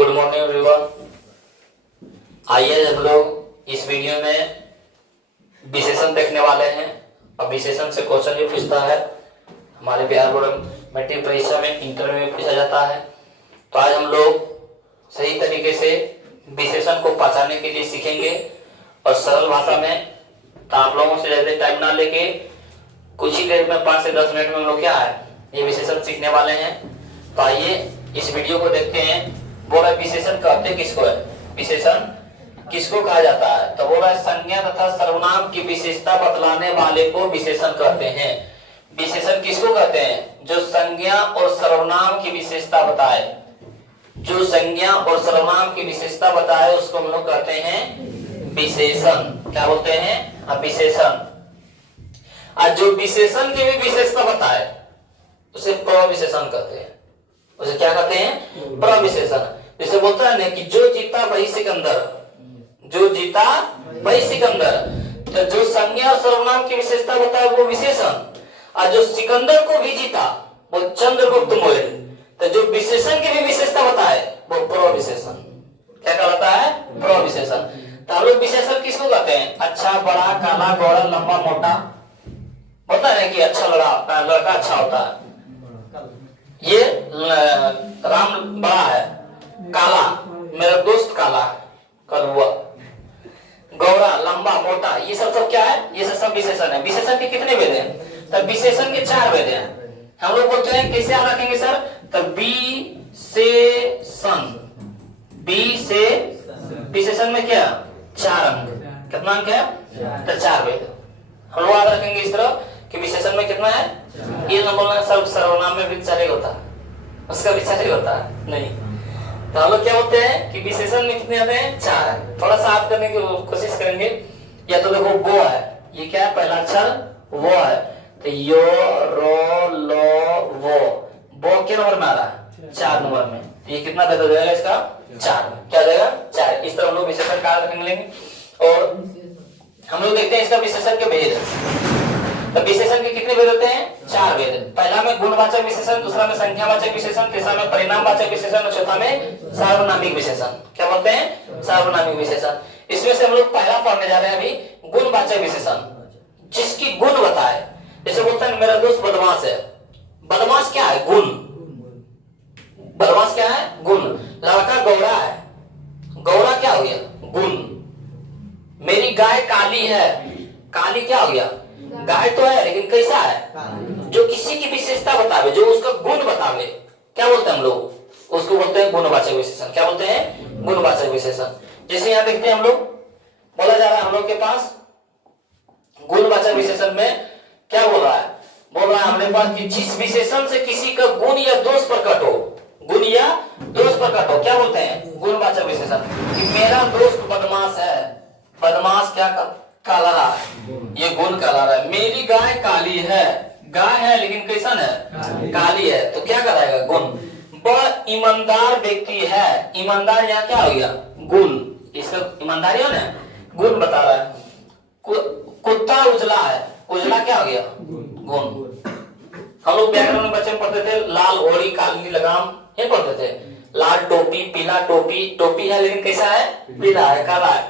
Good morning everyone. आइए हम लोग इस वीडियो में विशेषण देखने वाले हैं और विशेषण से क्वेश्चन जो पूछता है हमारे बिहार बोर्ड मैट्रिक परीक्षा में इंटरव्यू में पूछा जाता है। तो आज हम लोग सही तरीके से विशेषण को पहचानने के लिए सीखेंगे और सरल भाषा में। तो आप लोगों से ज्यादा टाइम ना लेके कुछ ही देर में 5 से 10 मिनट में हम लोग क्या है ये विशेषण सीखने वाले हैं। तो आइए इस वीडियो को देखते हैं। बोला विशेषण कहते किसको है, विशेषण किसको कहा जाता है? तो बोला संज्ञा तथा सर्वनाम की विशेषता बतलाने वाले को विशेषण कहते हैं। विशेषण किसको कहते हैं? जो संज्ञा और सर्वनाम की विशेषता बताए, जो संज्ञा और सर्वनाम की विशेषता बताए उसको हम लोग कहते हैं विशेषण। क्या बोलते हैं? विशेषण। और जो विशेषण की भी विशेषता बताए उसे प्रविशेषण कहते हैं। उसे क्या कहते हैं? प्रविशेषण। जैसे बोलता है ना कि जो जीता वही सिकंदर, जो जीता वही सिकंदर। तो जो संज्ञा और सर्वनाम की विशेषता बताए वो विशेषण, और जो सिकंदर को भी जीता वो चंद्रगुप्त मौर्य। तो जो विशेषण की भी विशेषता बताए वो प्रविशेषण। क्या कहलाता है? प्रविशेषण। तो हम लोग विशेषण किसको कहते हैं? अच्छा, बड़ा, काला, गोरा, लंबा, मोटा। होता है कि अच्छा लड़का अच्छा होता है। ये राम बड़ा है, काला, मेरा दोस्त काला करुआ, गौरा लंबा मोटा, ये सब क्या है? ये सब विशेषण है। विशेषण के कितने भेद हैं? तब विशेषण के 4 भेद हैं। हम लोग बोलते हैं कैसे याद रखेंगे सर? तब बी से सन, बी से विशेषण में क्या 4 अंक। कितना अंक है? तो 4 भेद हम लोग याद रखेंगे इस तरह कि विशेषण में कितना है। ये न बोलना सब सर्वनाम में भी 4 होता है, उसका भी 4 होता है नहीं। तो हम लोग क्या बोलते हैं कि विशेषण में कितने आते हैं? 4 है। थोड़ा सा याद करने की कोशिश करेंगे। या तो देखो वो है, ये क्या है? पहला अक्षर वो है, तो यो रो लो वो क्या नंबर में आ रहा है? 4 नंबर में। तो ये कितना भेद हो जाएगा इसका? 4। क्या जाएगा? 4। इस तरह हम लोग विशेषण का रखेंगे लेंगे। और हम लोग देखते हैं इसका विशेषण के भेद। तो विशेषण के कितने भेद होते हैं? 4 भेद। पहला में गुणवाचक विशेषण, दूसरा में संख्यावाचक विशेषण, तीसरा में परिणामवाचक विशेषण और चौथा में सार्वनामिक विशेषण। क्या बोलते हैं? सार्वनामिक विशेषण। इसमें से हम लोग पहला पढ़ने जा रहे हैं अभी गुणवाचक विशेषण, जिसकी गुण बताए। जैसे बोलते हैं मेरा दोस्त बदमाश है। बदमाश क्या है? गुण। बदमाश क्या है? गुण। लड़का गौरा है, गौरा क्या हो गया? गुण। मेरी गाय काली है, काली क्या हो गया? गाय तो है लेकिन कैसा है? जो किसी की विशेषता बतावे, जो उसका गुण बतावे, क्या बोलते हैं हम लोग? उसको बोलते हैं गुणवाचक विशेषण। क्या बोलते हैं? गुणवाचक विशेषण। जैसे यहाँ देखते हैं हम लोग, बोला जा रहा है हम लोग के पास गुणवाचक विशेषण में क्या बोल रहा है? बोल रहा है हमारे पास कि जिस विशेषण से किसी का गुण या दोष प्रकट हो, गुण या दोष प्रकट हो, क्या बोलते हैं? गुणवाचक विशेषण। कि मेरा दोस्त बदमाश है, बदमाश क्या काला रहा है, ये गुण काला रहा है। मेरी गाय काली है, गाय है लेकिन कैसन है? काली है, तो क्या कराएगा? गुण। वह ईमानदार व्यक्ति है, ईमानदार यहाँ क्या हो गया? गुण। इसका ईमानदारी है ना, गुण बता रहा है। कुत्ता उजला है, उजला क्या हो गया? गुण। हम लोग व्याकरण में बच्चे में पढ़ते थे लाल घोड़ी काली लगाम, ये पढ़ते थे। लाल टोपी, पीला टोपी, टोपी है लेकिन कैसा है? पीला है, काला है।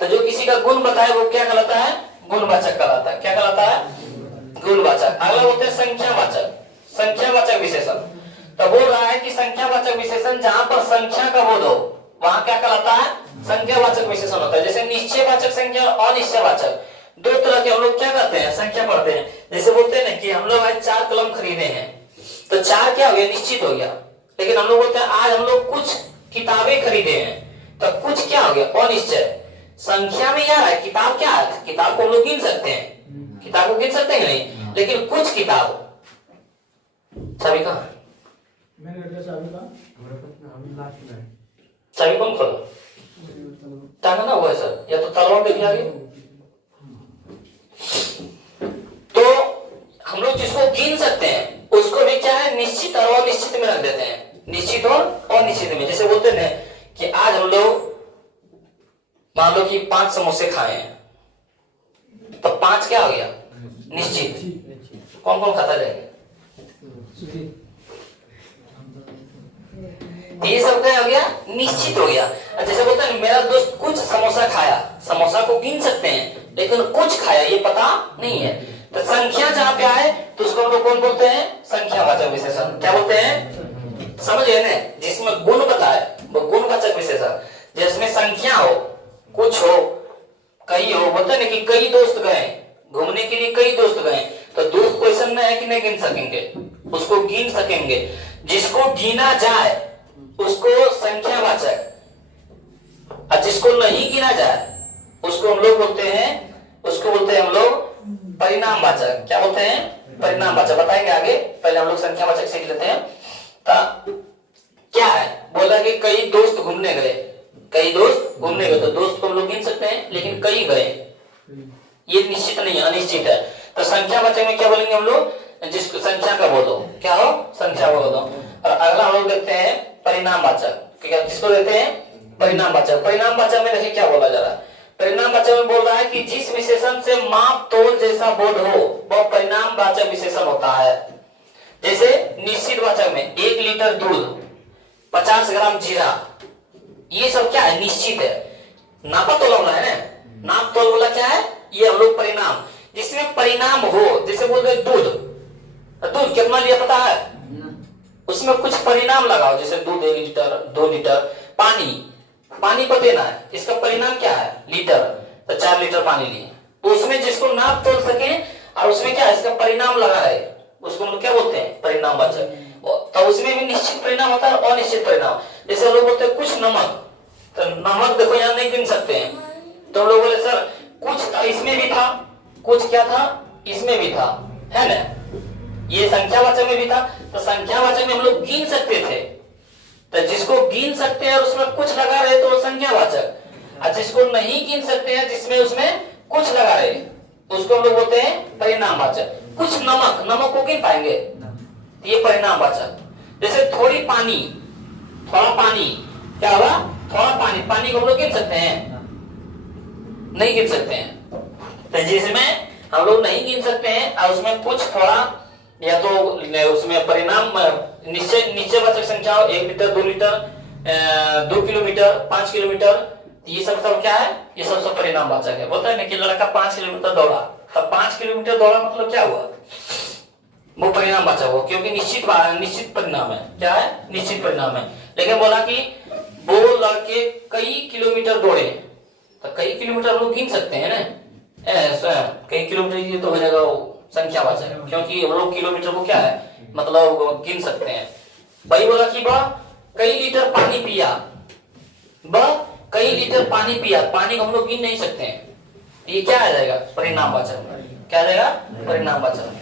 तो जो किसी का गुण बताए वो क्या कहलाता है? गुणवाचक कहलाता है। क्या कहलाता है? गुणवाचक। अगला बोलते हैं संख्यावाचक, संख्यावाचक विशेषण। तो बोल रहा है कि संख्यावाचक विशेषण जहां पर संख्या का बोध हो वहां क्या कहलाता है? संख्यावाचक विशेषण होता है। जैसे निश्चयवाचक संख्या और अनिश्चयवाचक, 2 तरह के हम लोग क्या करते हैं? संख्या पढ़ते हैं। जैसे बोलते हैं ना कि हम लोग आज 4 कलम खरीदे हैं, तो 4 क्या हो गया? निश्चित हो गया। लेकिन हम लोग बोलते हैं आज हम लोग कुछ किताबें खरीदे हैं, तो कुछ क्या हो गया? अनिश्चय। संख्या में यार है, किताब क्या है? किताब को हम लोग गिन सकते हैं, किताब को गिन सकते हैं नहीं, लेकिन कुछ किताब। चाबी कहाँ है? चाबी कौन खोला? टांगना हुआ है सर, या तो तलवार देखिए आगे। तो हम लोग जिसको गिन सकते हैं उसको भी क्या है? निश्चित और अनिश्चित में रख देते हैं। निश्चित और अनिश्चित में। जैसे बोलते हैं कि आज हम लोग मान लो कि 5 समोसे खाए हैं, तो 5 क्या हो गया? निश्चित। कौन कौन खाता जाएगा? ये सब क्या हो गया, निश्चित हो गया। जैसे बोलते हैं मेरा दोस्त कुछ समोसा खाया, समोसा को गिन सकते हैं लेकिन कुछ खाया ये पता नहीं है। तो संख्या जहां पे आए तो उसको हम लोग कौन बोलते हैं, संख्यावाचक विशेषण। क्या बोलते हैं, समझ गए ना, जिसमें गुण बताए वो गुणवाचक विशेषण। जिसमें संख्या हो, कुछ हो, कई हो, बोलते हैं ना कि कई दोस्त गए घूमने के लिए, कई दोस्त गए, तो दोस्त क्वेश्चन में है कि नहीं गिन सकेंगे, उसको गिन सकेंगे। जिसको गिना जाए उसको संख्यावाचक, और जिसको नहीं गिना जाए उसको हम लोग बोलते हैं, उसको बोलते हैं हम लोग परिणामवाचक। क्या बोलते हैं, परिणामवाचक। बताएंगे आगे, पहले हम लोग संख्यावाचक सीख लेते हैं। क्या है, बोला कि कई दोस्त घूमने गए, कई दोस्त घूमने गए, तो दोस्त को हम लोग गिन सकते हैं लेकिन कई गए ये निश्चित नहीं है, अनिश्चित है। तो संख्यावाचक में क्या बोलेंगे हम लोग, जिसको संख्या का बोल दो, क्या हो, संख्या बोल दो। और अगला हम लोग देखते हैं परिणामवाचक, किसको देते हैं, परिणामवाचक। परिणामवाचक में देखिए क्या बोला जा रहा है, परिणामवाचक में बोल रहा है कि जिस विशेषण से माप तोल जैसा बोध हो वह परिणामवाचक विशेषण होता है। जैसे निश्चित वाचक में 1 लीटर दूध, 50 ग्राम जीरा, ये सब क्या है, निश्चित है, नापा तोला वाला है ना, नाप तोल वाला क्या है, ये हम लोग परिणाम। जिसमें परिणाम हो, जैसे बोलते दूध, दूध कितना लिया पता है, उसमें कुछ परिणाम लगाओ, जैसे दूध 1 लीटर, 2 लीटर, पानी को देना है, इसका परिणाम क्या है, लीटर, तो 4 लीटर पानी लिए, तो उसमें जिसको नाप तोल सके और उसमें क्या है, इसका परिणाम लगा है, उसको हम लोग क्या बोलते हैं, परिणामवाचक। तो उसमें भी निश्चित परिणाम होता है और अनिश्चित परिणाम। जैसे हम लोग बोलते हैं कुछ नमक, तो नमक देखो यहाँ नहीं गिन सकते हैं, तो हम लोग बोले सर कुछ इसमें भी था, कुछ क्या था, इसमें भी था, है ना, ये संख्यावाचक में भी था। तो संख्यावाचक में हम लोग गिन सकते थे, तो जिसको गिन सकते हैं और उसमें कुछ लगा रहे तो वो संख्यावाचक, और जिसको नहीं गिन सकते हैं जिसमें उसमें कुछ लगा रहे उसको हम लोग बोलते हैं परिणामवाचक। कुछ नमक को गिन पाएंगे, ये परिणामवाचक। जैसे थोड़ी पानी, थोड़ा पानी, क्या होगा, थोड़ा पानी को हम लोग गिन सकते हैं, नहीं गिन सकते हैं। तो जिसमें हम लोग नहीं गिन सकते हैं और उसमें कुछ थोड़ा, या तो उसमें परिणाम निश्चयवाचक संख्या हो, 1 लीटर, 2 लीटर, 2 किलोमीटर, 5 किलोमीटर, ये सब क्या है, ये सब परिणामवाचक है। बोलता है ना कि लड़का 5 किलोमीटर दौड़ा, तब 5 किलोमीटर दौड़ा मतलब क्या हुआ, वो परिणामवाचक हो, क्योंकि निश्चित परिणाम है, क्या है, निश्चित परिणाम है। लेकिन बोला कि वो लड़के कई किलोमीटर दौड़े, तो कई किलोमीटर लोग गिन सकते हैं ना, कई किलोमीटर ये तो हो जाएगा संख्यावाचक, क्योंकि हम लोग किलोमीटर को क्या है, मतलब गिन सकते हैं। भाई बोला कि वह कई लीटर पानी पिया, वह कई लीटर पानी पिया, पानी को हम लोग गिन नहीं सकते हैं, ये क्या आ जाएगा, परिणामवाचक। क्या आ जाएगा, परिणामवाचक।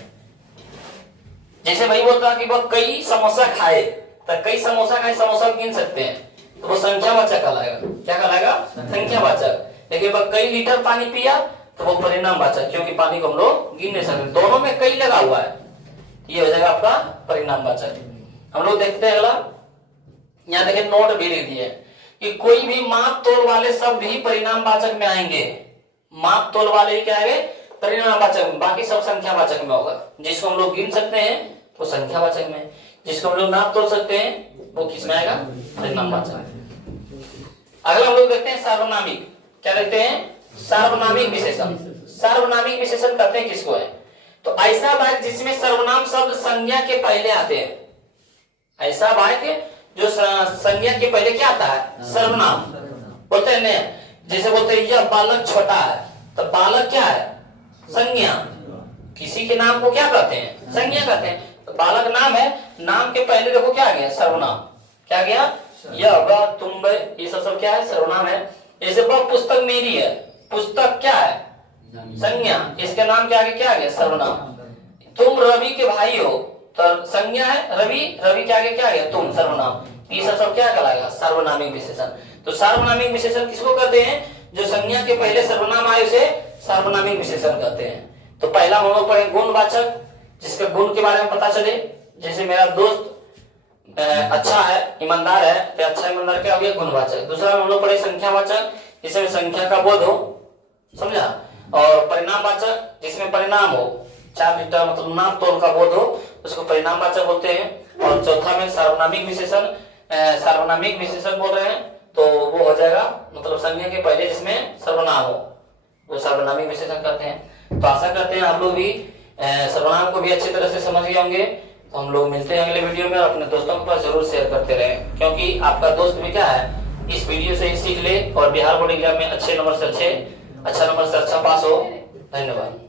जैसे भाई बोलता कि वह कई समोसा खाए, तो कई समोसा खाए, समोसा गिन सकते हैं, तो वो संख्यावाचक कहलाएगा। क्या कहलाएगा, संख्यावाचक। लेकिन वह कई लीटर पानी पिया तो वो परिणामवाचक, क्योंकि पानी को हम लोग गिन नहीं सकते, दोनों में कई लगा हुआ है, ये हो जाएगा आपका परिणामवाचक। हम लोग देखते हैं अगला, यहाँ देखिए नोट भी दे दिए कि कोई भी माप तोल वाले शब्द ही परिणामवाचक में आएंगे। माप तोल वाले ही क्या आएंगे, परिणामवाचक में, बाकी सब संख्यावाचक में होगा। जिसको हम लोग गिन सकते हैं वो संख्यावाचक में, जिसको हम लोग नाप तोल सकते हैं वो किस में आएगा, परिणामवाचक। अगला हम लोग देखते हैं सार्वनामिक। क्या देखते हैं, सार्वनामिक विशेषण। सार्वनामिक विशेषण कहते हैं किसको है, तो ऐसा वाक्य जिसमें सर्वनाम शब्द संज्ञा के पहले आते हैं। ऐसा वाक्य जो संज्ञा के पहले क्या आता है, सर्वनाम। बोलते हैं ना, जैसे बोलते हैं यह बालक छोटा है, तो बालक क्या है, संज्ञा। किसी के नाम को क्या कहते हैं, संज्ञा कहते हैं। तो बालक नाम है, नाम के पहले देखो क्या आ गया, सर्वनाम। क्या गया, यह, वह, तुम, ये सब क्या है, सर्वनाम है। जैसे वह पुस्तक मेरी है, पुस्तक क्या है, संज्ञा, इसके नाम के आगे क्या आ गया, सर्वनाम। तुम रवि के भाई हो, तो संज्ञा है रवि, रवि के आगे क्या आ गया, तुम, सर्वनाम। ये सब क्या कहलाएगा, सार्वनामिक विशेषण। तो सार्वनामिक विशेषण किसको कहते हैं, जो संज्ञा के पहले सर्वनाम आए उसे सार्वनामिक विशेषण कहते हैं। तो पहला हम लोग पढ़े गुणवाचक, जिसके गुण के बारे में पता चले। जैसे मेरा दोस्त अच्छा है, ईमानदार है, तो अच्छा ईमानदार क्या हो गया, गुणवाचक। दूसरा हम लोग पढ़े संख्यावाचक, जिसमें संख्या का बोध हो, समझा। और परिणामवाचक, जिसमें परिणाम हो, 4 लीटर मतलब नाप तोल का बोध हो, उसको परिणामवाचक बोलते हैं। और चौथा में सार्वनामिक विशेषण, सार्वनामिक विशेषण बोल रहे हैं तो वो हो जाएगा मतलब संज्ञा के पहले जिसमें सर्वनाम हो, वो सार्वनामिक विशेषण कहते हैं। तो आशा करते हैं आप लोग भी सर्वनाम को भी अच्छी तरह से समझ गए होंगे। तो हम लोग मिलते हैं अगले वीडियो में और अपने दोस्तों के पास जरूर शेयर करते रहें, क्योंकि आपका दोस्त भी क्या है इस वीडियो से ही सीख ले और बिहार बोर्ड एग्जाम में अच्छा नंबर से अच्छा पास हो। धन्यवाद।